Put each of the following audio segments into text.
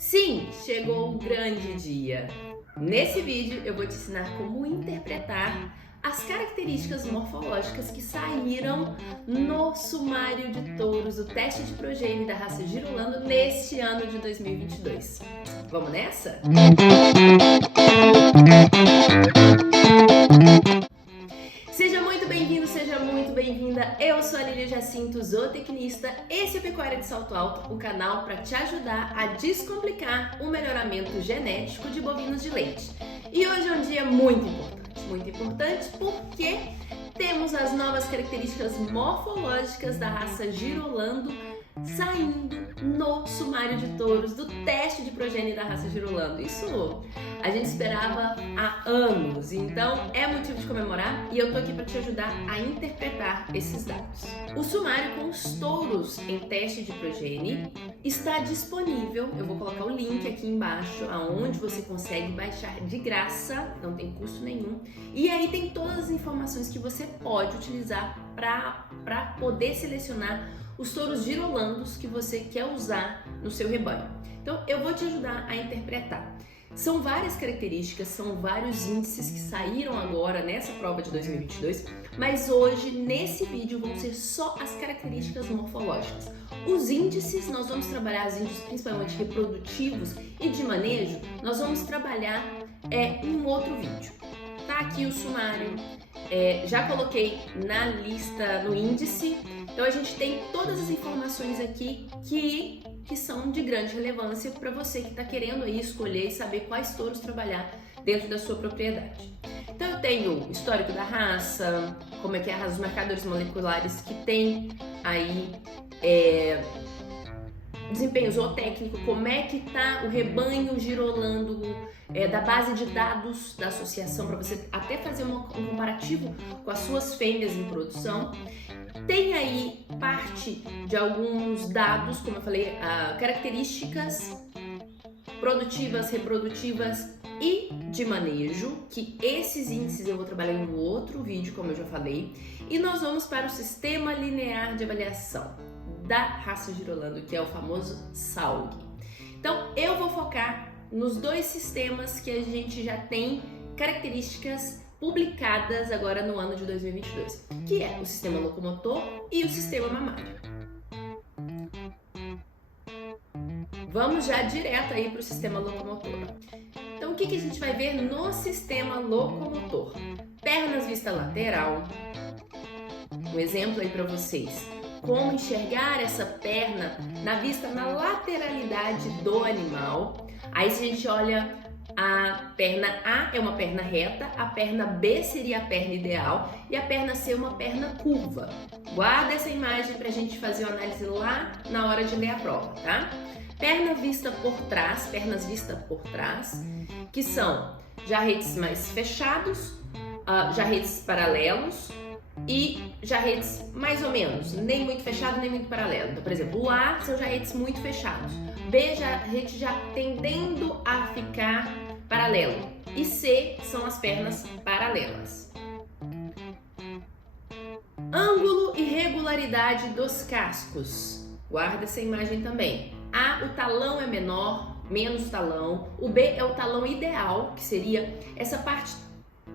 Sim, chegou o grande dia! Nesse vídeo eu vou te ensinar como interpretar as características morfológicas que saíram no sumário de touros, o teste de progênie da raça Girolando neste ano de 2022. Vamos nessa? Seja muito bem-vindo, seja muito bem-vinda. Eu sou a Lília Jacinto, zootecnista. Esse é Pecuária de Salto Alto, o canal para te ajudar a descomplicar o melhoramento genético de bovinos de leite. E hoje é um dia muito importante porque temos as novas características morfológicas da raça Girolando saindo no sumário de touros do teste de progênie da raça Girolando. Isso a gente esperava há anos, então é motivo de comemorar e eu tô aqui para te ajudar a interpretar esses dados. O sumário com os touros em teste de progênie está disponível, eu vou colocar o link aqui embaixo, aonde você consegue baixar de graça, não tem custo nenhum, e aí tem todas as informações que você pode utilizar para poder selecionar os touros girolandos que você quer usar no seu rebanho. Então eu vou te ajudar a interpretar. São várias características, são vários índices que saíram agora nessa prova de 2022, mas hoje, nesse vídeo, vão ser só as características morfológicas. Os índices, nós vamos trabalhar os índices principalmente reprodutivos e de manejo, nós vamos trabalhar em um outro vídeo. Tá aqui o sumário, já coloquei na lista, no índice, então a gente tem todas as informações aqui que são de grande relevância para você que está querendo aí escolher e saber quais touros trabalhar dentro da sua propriedade. Então eu tenho o histórico da raça, como é que é a raça, os marcadores moleculares que tem aí, desempenho zootécnico, como é que tá o rebanho girolando, da base de dados da associação, para você até fazer um comparativo com as suas fêmeas em produção. Tem aí parte de alguns dados, como eu falei, características produtivas, reprodutivas e de manejo, que esses índices eu vou trabalhar em um outro vídeo, como eu já falei. E nós vamos para o sistema linear de avaliação da raça Girolando, que é o famoso SALG. Então eu vou focar nos dois sistemas que a gente já tem características publicadas agora no ano de 2022, que é o sistema locomotor e o sistema mamário. Vamos já direto aí para o sistema locomotor. Então o que a gente vai ver no sistema locomotor? Pernas vista lateral. Um exemplo aí para vocês. Como enxergar essa perna na lateralidade do animal. Aí se a gente olha, a perna A é uma perna reta, a perna B seria a perna ideal e a perna C é uma perna curva. Guarda essa imagem para a gente fazer uma análise lá na hora de ler a prova, tá? Pernas vistas por trás, que são jarretes mais fechados, jarretes paralelos e jarretes mais ou menos, nem muito fechado nem muito paralelo. Então, por exemplo, o A são jarretes muito fechados, B jarrete já tendendo a ficar paralelo e C são as pernas paralelas. Ângulo e regularidade dos cascos. Guarda essa imagem também. A, o talão é menor, menos talão. O B é o talão ideal, que seria essa parte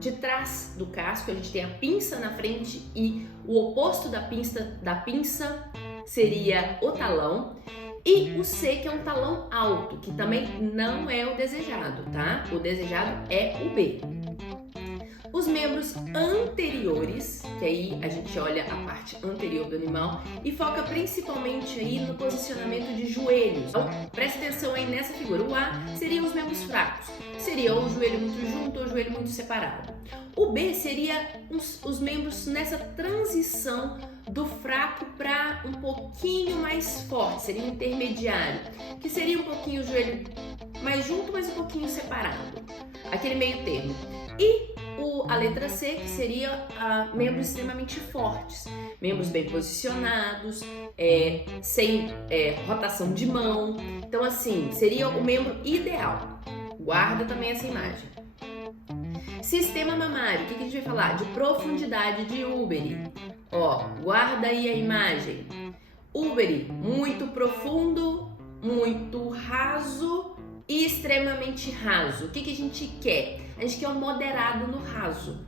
de trás do casco. A gente tem a pinça na frente e o oposto da pinça seria o talão. E o C, que é um talão alto, que também não é o desejado, tá? O desejado é o B. Os membros anteriores, que aí a gente olha a parte anterior do animal e foca principalmente aí no posicionamento de joelhos. Então, presta atenção aí nessa figura. O A seriam os membros fracos. Seria ou o joelho muito junto ou o joelho muito separado. O B seria os membros nessa transição do fraco para um pouquinho mais forte, seria um intermediário, que seria um pouquinho o joelho mais junto, mas um pouquinho separado, aquele meio termo. E a letra C, que seria membros extremamente fortes, membros bem posicionados, sem rotação de mão. Então assim, seria o membro ideal. Guarda também essa imagem. Sistema mamário, o que a gente vai falar? De profundidade de úbere. Ó, guarda aí a imagem. Úbere muito profundo, muito raso e extremamente raso. O que a gente quer? A gente quer um moderado no raso.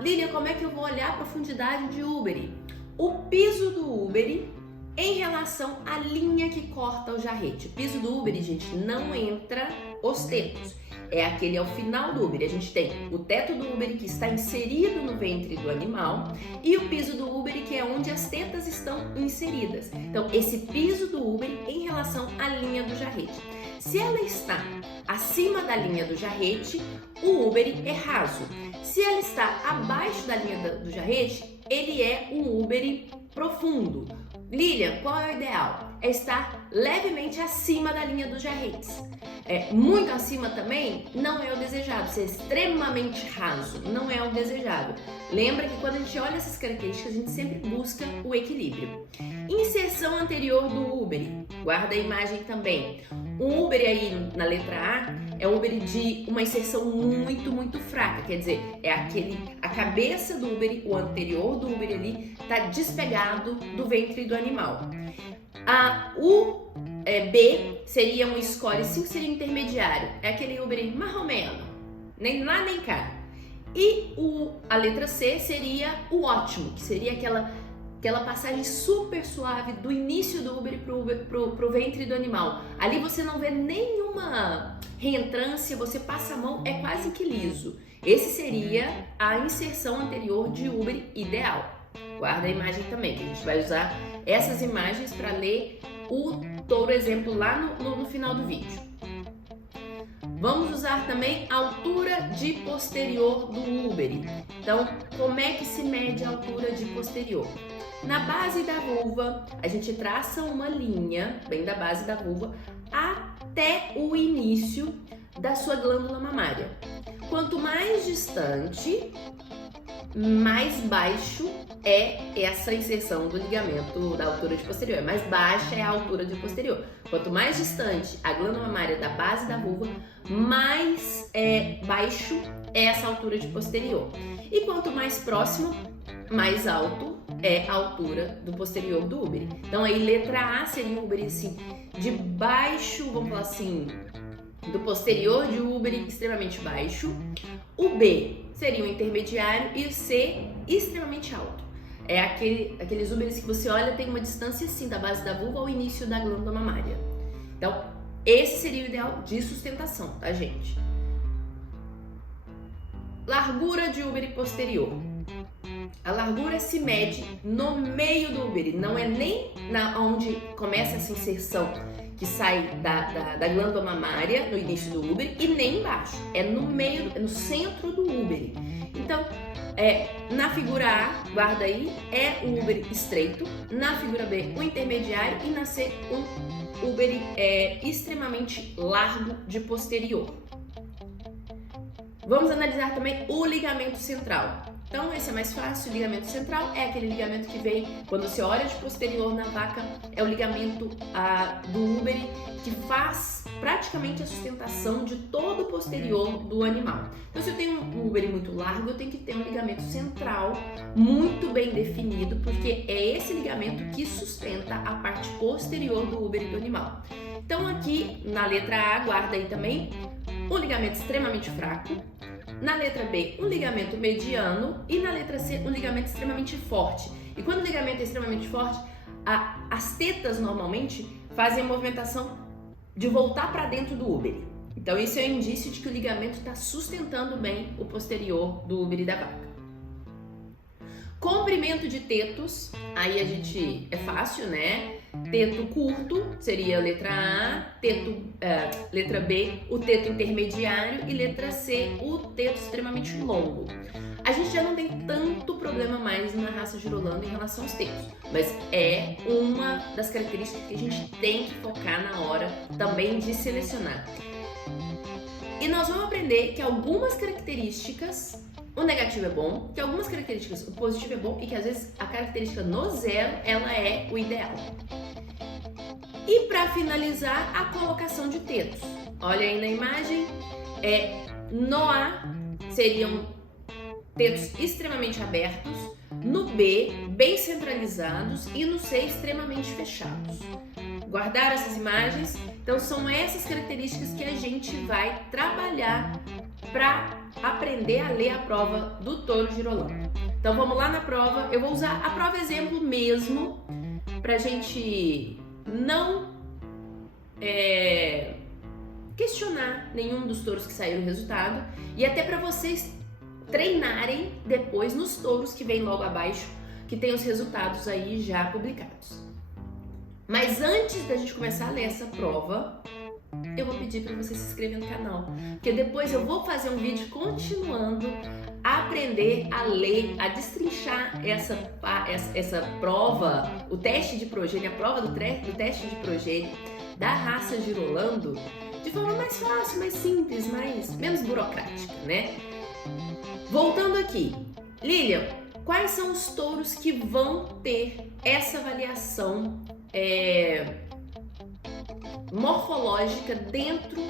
Lilian, como é que eu vou olhar a profundidade de Uberi? O piso do Uberi em relação à linha que corta o jarrete. O piso do Uberi, gente, não entra os tetos. É aquele ao final do Uberi. A gente tem o teto do Uberi que está inserido no ventre do animal e o piso do Uberi que é onde as tetas estão inseridas. Então, esse piso do Uberi em relação à linha do jarrete. Se ela está acima da linha do jarrete, o Uberi é raso. Se ela está abaixo da linha do jarrete, ele é um Uberi profundo. Lilian, qual é o ideal? É estar levemente acima da linha dos jarretes. Muito acima também não é o desejado, ser extremamente raso não é o desejado. Lembra que quando a gente olha essas características, a gente sempre busca o equilíbrio. Inserção anterior do Uberi, guarda a imagem também. O Uberi aí na letra A é o Uberi de uma inserção muito fraca, quer dizer, é a cabeça do Uberi, o anterior do Uberi ali, está despegado do ventre do animal. O B seria um score 5, seria intermediário, é aquele Uberi marromeno, nem lá nem cá. E a letra C seria o ótimo, que seria aquela passagem super suave do início do Uberi pro ventre do animal. Ali você não vê nenhuma reentrância, você passa a mão, é quase que liso. Esse seria a inserção anterior de Uberi ideal. Guarda a imagem também, que a gente vai usar essas imagens para ler o touro exemplo lá no final do vídeo. Vamos usar também a altura de posterior do Uberi. Então, como é que se mede a altura de posterior? Na base da vulva, a gente traça uma linha, bem da base da vulva, até o início da sua glândula mamária. Quanto mais distante, mais baixo é essa inserção do ligamento da altura de posterior. Mais baixa é a altura de posterior. Quanto mais distante a glândula mamária da base da vulva, mais baixo é essa altura de posterior. E quanto mais próximo, mais alto é a altura do posterior do Uberi. Então aí letra A seria um Uberi assim, de baixo, vamos falar assim, do posterior de Uberi extremamente baixo. O B seria o intermediário e o C extremamente alto. É aqueles Uberis que você olha, tem uma distância assim da base da vulva ao início da glândula mamária. Então esse seria o ideal de sustentação, tá, gente? Largura de Uberi posterior. A largura se mede no meio do Uberi, não é nem onde começa essa inserção que sai da glândula mamária no início do Uberi e nem embaixo, é no meio, no centro do Uberi. Então, na figura A, guarda aí, é o Uberi estreito, na figura B, o intermediário e na C, um Uberi extremamente largo de posterior. Vamos analisar também o ligamento central. Então, esse é mais fácil, o ligamento central é aquele ligamento que vem, quando você olha de posterior na vaca, é o ligamento do Uberi que faz praticamente a sustentação de todo o posterior do animal. Então, se eu tenho um Uberi muito largo, eu tenho que ter um ligamento central muito bem definido, porque é esse ligamento que sustenta a parte posterior do Uberi do animal. Então, aqui na letra A, guarda aí também um ligamento extremamente fraco. Na letra B, um ligamento mediano e na letra C, um ligamento extremamente forte. E quando o ligamento é extremamente forte, as tetas normalmente fazem a movimentação de voltar para dentro do Uberi. Então isso é um indício de que o ligamento está sustentando bem o posterior do Uberi da vaca. Comprimento de tetos, aí a gente é fácil, né? Teto curto seria a letra A, letra B, o teto intermediário e letra C, o teto extremamente longo. A gente já não tem tanto problema mais na raça Girolando em relação aos tetos, mas é uma das características que a gente tem que focar na hora também de selecionar. E nós vamos aprender que algumas características o negativo é bom, que algumas características o positivo é bom e que às vezes a característica no zero ela é o ideal. E para finalizar, a colocação de tetos. Olha aí na imagem, no A seriam tetos extremamente abertos, no B bem centralizados e no C extremamente fechados. Guardaram essas imagens? Então são essas características que a gente vai trabalhar para aprender a ler a prova do touro girolando. Então vamos lá na prova. Eu vou usar a prova exemplo mesmo para a gente não questionar nenhum dos touros que saíram o resultado e até para vocês treinarem depois nos touros que vem logo abaixo, que tem os resultados aí já publicados. Mas antes da gente começar a ler essa prova, eu vou pedir para você se inscrever no canal, porque depois eu vou fazer um vídeo continuando a aprender a ler, a destrinchar essa prova, o teste de progênie, a prova do teste de progênie da raça girolando de forma mais fácil, mais simples, menos burocrática, né? Voltando aqui, Lilian, quais são os touros que vão ter essa avaliação morfológica dentro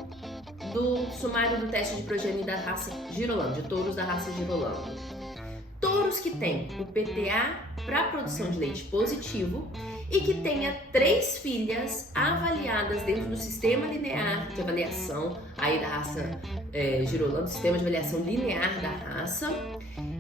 do sumário do teste de progênie da raça girolando, de touros da raça girolando? Touros que têm o PTA para produção de leite positivo e que tenha 3 filhas avaliadas dentro do sistema linear de avaliação aí da raça girolando, sistema de avaliação linear da raça,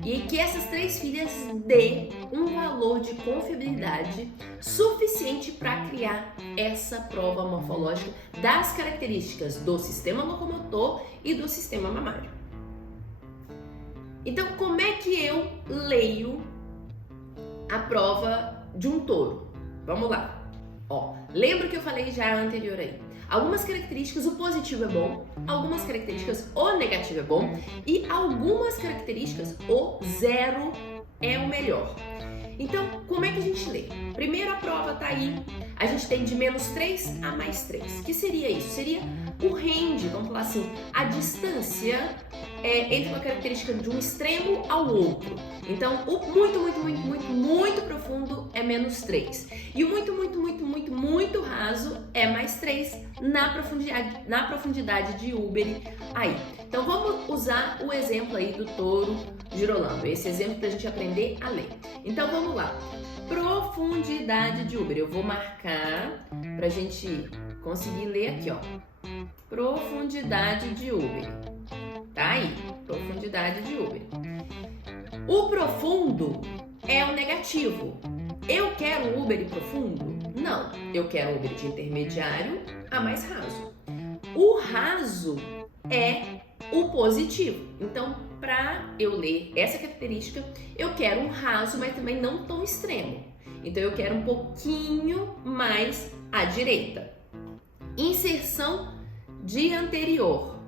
e que essas 3 filhas dê um valor de confiabilidade suficiente para criar essa prova morfológica das características do sistema locomotor e do sistema mamário. Então, como é que eu leio a prova de um touro? Vamos lá. Ó, lembra que eu falei já anterior aí? Algumas características o positivo é bom, algumas características o negativo é bom e algumas características o 0 é o melhor. Então, como é que a gente lê? Primeiro a prova tá aí, a gente tem de -3 a +3. Que seria isso? Seria o range, vamos falar assim, a distância entre uma característica de um extremo ao outro. Então, o muito profundo é -3. E o muito raso é +3 na profundidade de Huberi aí. Então, vamos usar o exemplo aí do touro girolando. Esse exemplo pra gente aprender a ler. Então, vamos lá. Profundidade de Huberi. Eu vou marcar pra gente conseguir ler aqui, ó. Profundidade de Huberi. Tá aí, profundidade de Huberi. O profundo é o negativo. Eu quero um Huberi profundo? Não, eu quero um Huberi de intermediário a mais raso. O raso é o positivo. Então, para eu ler essa característica, eu quero um raso, mas também não tão extremo. Então, eu quero um pouquinho mais à direita. Inserção de anterior.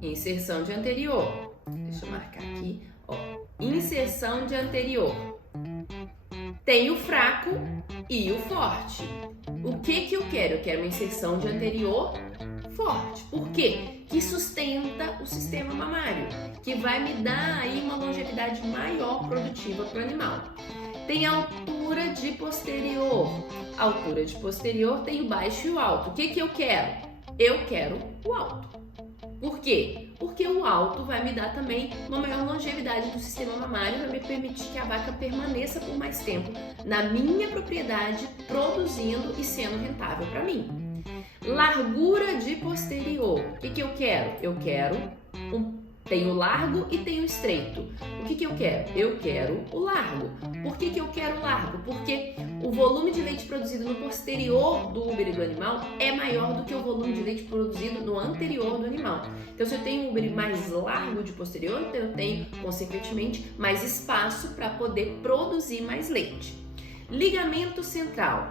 Inserção de anterior. Deixa eu marcar aqui. Ó. Inserção de anterior. Tem o fraco e o forte. O que eu quero? Eu quero uma inserção de anterior forte. Por quê? Que sustenta o sistema mamário, que vai me dar aí uma longevidade maior produtiva para o animal. Tem a altura de posterior. A altura de posterior tem o baixo e o alto. O que eu quero? Eu quero o alto. Por quê? Porque o alto vai me dar também uma maior longevidade do sistema mamário, vai me permitir que a vaca permaneça por mais tempo na minha propriedade, produzindo e sendo rentável para mim. Largura de posterior. O que eu quero? Eu quero tem o largo e tem o estreito. O que eu quero? Eu quero o largo. Por que eu quero o largo? Porque o volume de leite produzido no posterior do Huberi do animal é maior do que o volume de leite produzido no anterior do animal. Então, se eu tenho um Huberi mais largo de posterior, então eu tenho, consequentemente, mais espaço para poder produzir mais leite. Ligamento central.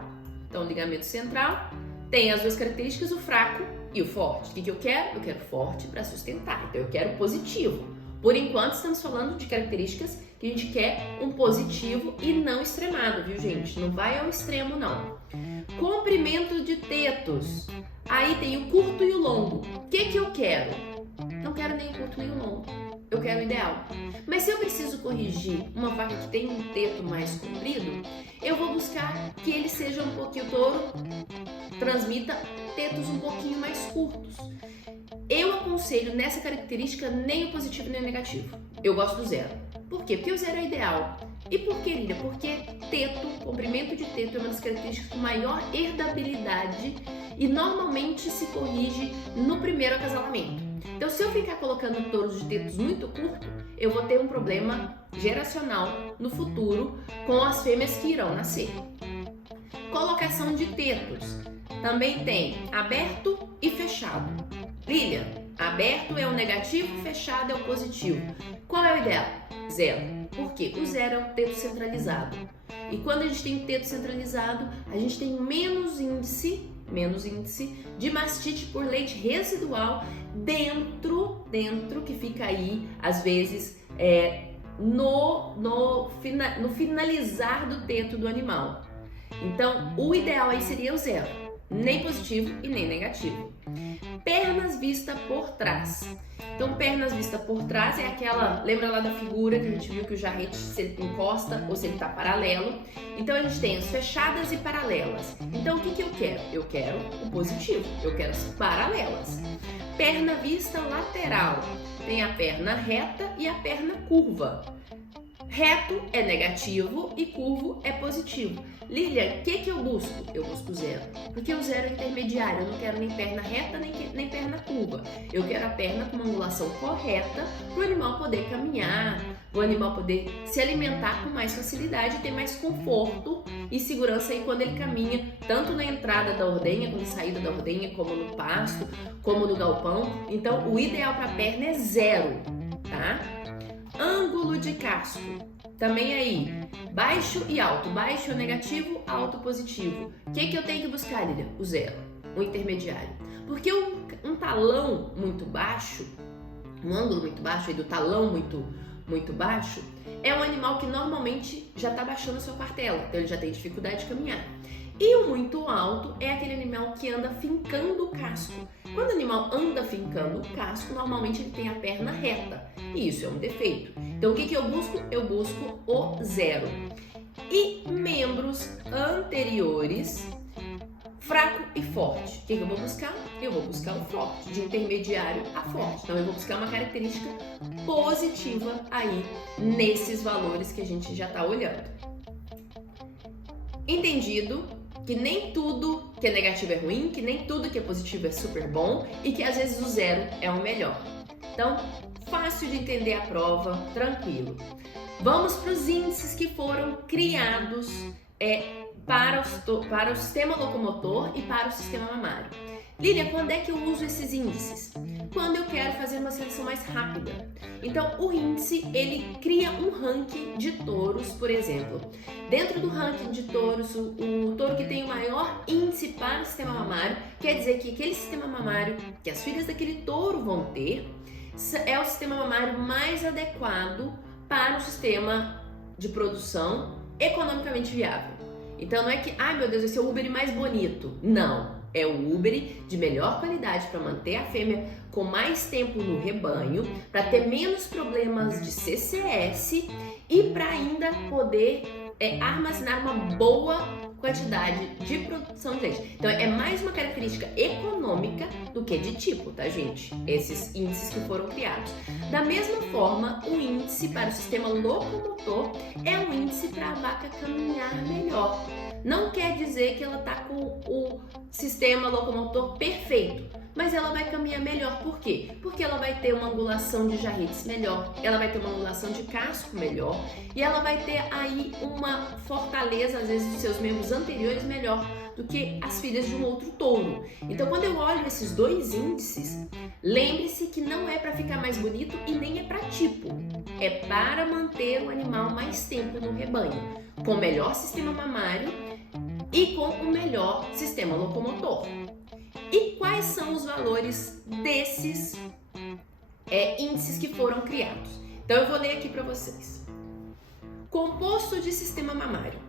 Então, ligamento central tem as duas características, o fraco e o forte. O que eu quero? Eu quero forte para sustentar. Então, eu quero positivo. Por enquanto, estamos falando de características que a gente quer um positivo e não extremado, viu, gente? Não vai ao extremo, não. Comprimento de tetos. Aí tem o curto e o longo. O que eu quero? Não quero nem o curto nem o longo. Eu quero o ideal. Mas se eu preciso corrigir uma vaca que tem um teto mais comprido, eu vou buscar que ele seja um pouquinho, o touro transmita tetos um pouquinho mais curtos. Eu aconselho nessa característica nem o positivo nem o negativo. Eu gosto do 0. Por quê? Porque o 0 é ideal. E por que, Lília? Porque teto, comprimento de teto é uma das características com maior herdabilidade e normalmente se corrige no primeiro acasalamento. Então, se eu ficar colocando touros de tetos muito curto, eu vou ter um problema geracional no futuro com as fêmeas que irão nascer. Colocação de tetos. Também tem aberto e fechado. Lília, aberto é o negativo, fechado é o positivo. Qual é o ideal? 0. Por quê? O 0 é o teto centralizado. E quando a gente tem teto centralizado, a gente tem menos índice de mastite por leite residual dentro que fica aí, às vezes, no finalizar do teto do animal. Então, o ideal aí seria o 0, nem positivo e nem negativo. Pernas vistas por trás. Então, pernas vistas por trás é aquela, lembra lá da figura que a gente viu que o jarrete, se ele encosta ou se ele está paralelo. Então, a gente tem as fechadas e paralelas. Então, o que eu quero? Eu quero o positivo, eu quero as paralelas. Perna vista lateral. Tem a perna reta e a perna curva. Reto é negativo e curvo é positivo. Lília, o que eu busco? Eu busco 0. Porque o 0 é intermediário. Eu não quero nem perna reta nem perna curva. Eu quero a perna com uma angulação correta para o animal poder caminhar, para o animal poder se alimentar com mais facilidade e ter mais conforto e segurança aí quando ele caminha, tanto na entrada da ordenha, como na saída da ordenha, como no pasto, como no galpão. Então, o ideal para a perna é 0, tá? Ângulo de casco, também aí, baixo e alto, baixo negativo, alto positivo. O que eu tenho que buscar, Lília? O 0, o intermediário. Porque um talão muito baixo, um ângulo muito baixo, aí do talão muito baixo, é um animal que normalmente já está baixando a sua partela, então ele já tem dificuldade de caminhar. E o muito alto é aquele animal que anda fincando o casco. Quando o animal anda fincando o casco, normalmente ele tem a perna reta. E isso é um defeito. Então, o que eu busco? Eu busco o 0. E membros anteriores, fraco e forte. O que eu vou buscar? Eu vou buscar o forte, de intermediário a forte. Então, eu vou buscar uma característica positiva aí nesses valores que a gente já está olhando. Entendido que nem tudo que é negativo é ruim, que nem tudo que é positivo é super bom e que às vezes o 0 é o melhor. Então, fácil de entender a prova, tranquilo. Vamos para os índices que foram criados para o sistema locomotor e para o sistema mamário. Lília, quando é que eu uso esses índices? Quando eu quero fazer uma seleção mais rápida. Então, o índice, ele cria um ranking de touros, por exemplo. Dentro do ranking de touros, o touro que tem o maior índice para o sistema mamário, quer dizer que aquele sistema mamário que as filhas daquele touro vão ter, é o sistema mamário mais adequado para o sistema de produção economicamente viável. Então, não é que, ai meu Deus, esse é o úbere mais bonito. Não. É o úbere de melhor qualidade para manter a fêmea com mais tempo no rebanho, para ter menos problemas de CCS e para ainda poder armazenar uma boa quantidade de produção de leite. Então é mais uma característica econômica do que de tipo, tá, gente? Esses índices que foram criados. Da mesma forma, o índice para o sistema locomotor é um índice para a vaca caminhar melhor. Não quer dizer que ela está com o sistema locomotor perfeito, mas ela vai caminhar melhor. Por quê? Porque ela vai ter uma angulação de jarretes melhor, ela vai ter uma angulação de casco melhor e ela vai ter aí uma fortaleza, às vezes, dos seus membros anteriores melhor do que as filhas de um outro touro. Então, quando eu olho esses dois índices, lembre-se que não é para ficar mais bonito e nem é para tipo, é para manter o animal mais tempo no rebanho, com melhor sistema mamário e com o melhor sistema locomotor. E quais são os valores desses índices que foram criados? Então eu vou ler aqui para vocês. Composto de sistema mamário,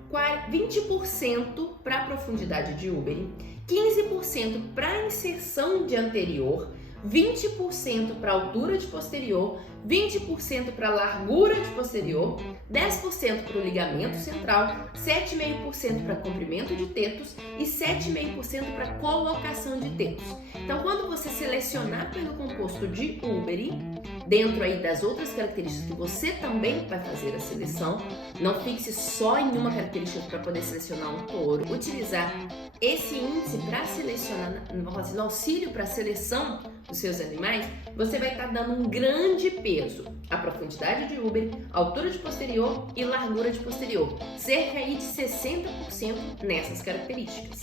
20% para profundidade de úbere, 15% para inserção de anterior, 20% para altura de posterior, 20% para largura de posterior, 10% para o ligamento central, 7,5% para comprimento de tetos e 7,5% para colocação de tetos. Então, quando você selecionar pelo composto de úbere, dentro aí das outras características que você também vai fazer a seleção. Não fixe só em uma característica para poder selecionar um touro. Utilizar esse índice para selecionar, no auxílio para a seleção dos seus animais, você vai estar dando um grande peso à profundidade de úbere, altura de posterior e largura de posterior, cerca aí de 60% nessas características.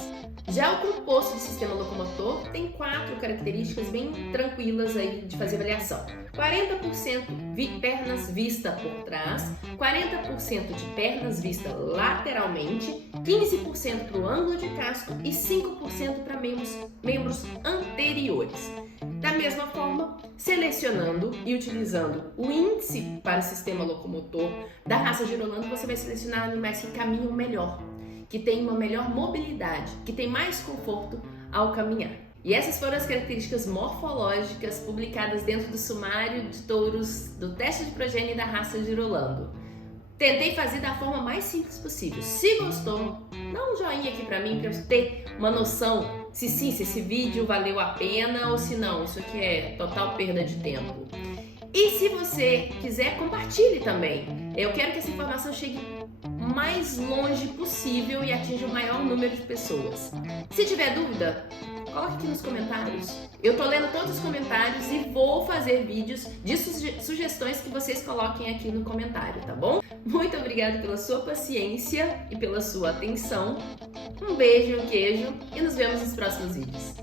Já o composto do sistema locomotor tem 4 características bem tranquilas aí de fazer avaliação. 40% pernas vista por trás, 40% de pernas vista lateralmente, 15% para o ângulo de casco e 5% para membros anteriores. Da mesma forma, selecionando e utilizando o índice para o sistema locomotor da raça Girolando, você vai selecionar animais que caminham melhor, que têm uma melhor mobilidade, que têm mais conforto ao caminhar. E essas foram as características morfológicas publicadas dentro do sumário de touros do teste de progênie da raça Girolando. Tentei fazer da forma mais simples possível. Se gostou, dá um joinha aqui pra mim, pra eu ter uma noção se sim, se esse vídeo valeu a pena ou se não, isso aqui é total perda de tempo. E se você quiser, compartilhe também. Eu quero que essa informação chegue mais longe possível e atinja o maior número de pessoas. Se tiver dúvida, coloque aqui nos comentários. Eu tô lendo todos os comentários e vou fazer vídeos de sugestões que vocês coloquem aqui no comentário, tá bom? Muito obrigada pela sua paciência e pela sua atenção. Um beijo, um queijo e nos vemos nos próximos vídeos.